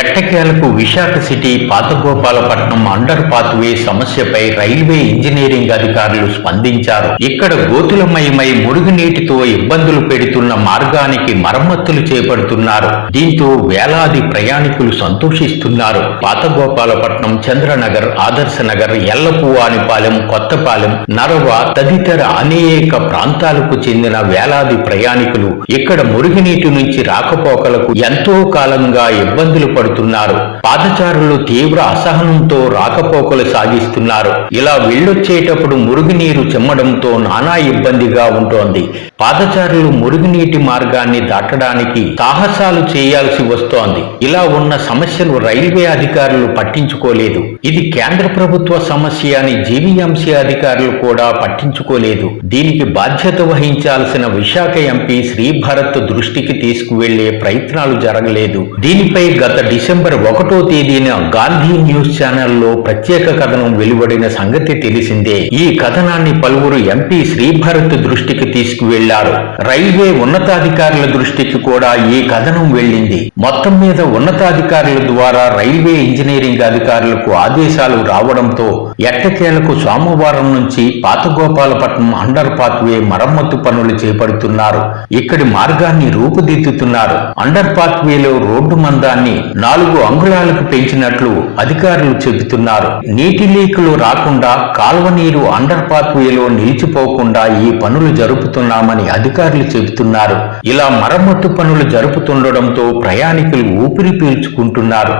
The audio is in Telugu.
ఎట్టకేలకు విశాఖ సిటీ పాతగోపాలపట్నం అండర్ పాత్వే సమస్యపై రైల్వే ఇంజనీరింగ్ అధికారులు స్పందించారు. ఇక్కడ గోతులమయమై మురుగునీటితో ఇబ్బందులు పెడుతున్న మార్గానికి మరమ్మతులు చేపడుతున్నారు. దీంతో వేలాది ప్రయాణికులు సంతోషిస్తున్నారు. పాతగోపాలపట్నం, చంద్రనగర్, ఆదర్శనగర్, ఎల్లపువానిపాలెం, కొత్తపాలెం, నరవ తదితర అనేక ప్రాంతాలకు చెందిన వేలాది ప్రయాణికులు ఇక్కడ మురుగునీటి నుంచి రాకపోకలకు ఎంతో కాలంగా ఇబ్బందులు పడుతున్నారు. పాదచారులు తీవ్ర అసహనంతో రాకపోకలు సాగిస్తున్నారు. ఇలా వెళ్ళొచ్చేటప్పుడు మురుగునీరు చిమ్మడంతో నానా ఇబ్బందిగా ఉంటోంది. పాదచారులు మురుగునీటి మార్గాన్ని దాటడానికి సాహసాలు చేయాల్సి వస్తోంది. ఇలా ఉన్న సమస్యను రైల్వే అధికారులు పట్టించుకోలేదు. ఇది కేంద్ర ప్రభుత్వ సమస్య అని జీవీఎంసీ అధికారులు కూడా పట్టించుకోలేదు. దీనికి బాధ్యత వహించాల్సిన విశాఖ ఎంపీ శ్రీభరత్ దృష్టికి తీసుకువెళ్లే ప్రయత్నాలు జరగలేదు. దీనిపై గత డిసెంబర్ 1వ తేదీన గాంధీ న్యూస్ ఛానల్లో ప్రత్యేక కథనం వెలువడిన సంగతి తెలిసిందే. ఈ కథనాన్ని పలువురు ఎంపీ శ్రీభరత్ దృష్టికి తీసుకువెళ్లారు. రైల్వే ఉన్నతాధికారుల దృష్టికి కూడా ఈ కథనం వెళ్ళింది. మొత్తం మీద ఉన్నతాధికారుల ద్వారా రైల్వే ఇంజనీరింగ్ అధికారులకు ఆదేశాలు రావడంతో ఎట్టకేలకు సోమవారం నుంచి పాతగోపాలపట్నం అండర్ పాత్వే మరమ్మతు పనులు చేపడుతున్నారు. ఇక్కడి మార్గాన్ని రూపుదిద్దుతున్నారు. అండర్ పాత్వేలో రోడ్డు మందాన్ని 4 అంగుళాలకు పెంచినట్లు అధికారులు చెబుతున్నారు. నీటి లీకులు రాకుండా, కాల్వ నీరు అండర్ పాత్వేలో నిలిచిపోకుండా ఈ పనులు జరుపుతున్నామని అధికారులు చెబుతున్నారు. ఇలా మరమ్మతు పనులు జరుపుతుండడంతో ప్రయాణికులు ఊపిరి పీల్చుకుంటున్నారు.